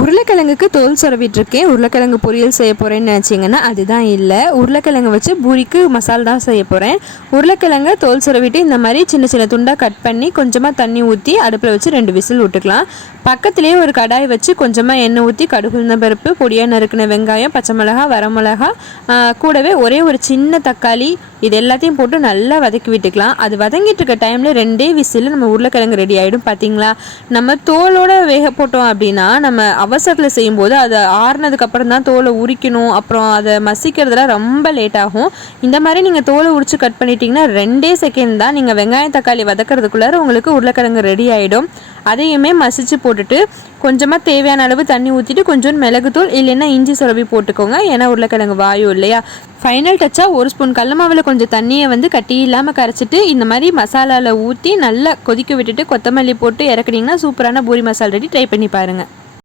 உருளைக்கிழங்குக்கு தோல் சொரவிட்டுருக்கேன். உருளைக்கிழங்கு பொரியல் செய்ய போகிறேன்னு நினச்சிங்கன்னா அதுதான் இல்லை. உருளைக்கிழங்கு வச்சு பூரிக்கு மசாலா தான் செய்ய போகிறேன். உருளைக்கிழங்கை தோல் சொரவிட்டு இந்த மாதிரி சின்ன சின்ன துண்டாக கட் பண்ணி கொஞ்சமாக தண்ணி ஊற்றி அடுப்பில் வச்சு 2 விசில் விட்டுக்கலாம். பக்கத்துலேயே ஒரு கடாய் வச்சு கொஞ்சமாக எண்ணெய் ஊற்றி கடுகு உளுந்தம்பருப்பு, பொடியாக நறுக்கின வெங்காயம், பச்சை மிளகா, வரமிளகா, கூடவே ஒரே ஒரு சின்ன தக்காளி, இது எல்லாத்தையும் போட்டு நல்லா வதக்கி விட்டுக்கலாம். அது வதங்கிட்டு இருக்க டைமில் 2 விசில் நம்ம உருளைக்கிழங்கு ரெடி ஆகிடும். பார்த்தீங்களா, நம்ம தோலோட வேக போட்டோம் அப்படின்னா நம்ம அவசரத்தில் செய்யும்போது அதை ஆறுனதுக்கப்புறம் தான் தோலை உரிக்கணும். அப்புறம் அதை மசிக்கிறதுல ரொம்ப லேட் ஆகும். இந்த மாதிரி நீங்கள் தோலை உரித்து கட் பண்ணிட்டீங்கன்னா 2 செகண்ட் தான். நீங்கள் வெங்காயம் தக்காளி வதக்கிறதுக்குள்ளார உங்களுக்கு உருளைக்கிழங்கு ரெடி ஆகிடும். அதையுமே மசிச்சு போட்டுட்டு கொஞ்சமாக தேவையான அளவு தண்ணி ஊற்றிட்டு கொஞ்சம் மிளகுத்தூள் இல்லைன்னா இஞ்சி சுரவி போட்டுக்கோங்க. ஏன்னா உருளைக்கிழங்கு வாயும் இல்லையா. ஃபைனல் டச்சாக 1 ஸ்பூன் கடல மாவில் கொஞ்சம் தண்ணியை கட்டி இல்லாமல் கரைச்சிட்டு இந்த மாதிரி மசாலாவில் ஊற்றி நல்லா கொதிக்க விட்டுட்டு கொத்தமல்லி போட்டு இறக்குனீங்கன்னா சூப்பரான பூரி மசாலா ரெடி. ட்ரை பண்ணி பாருங்கள்.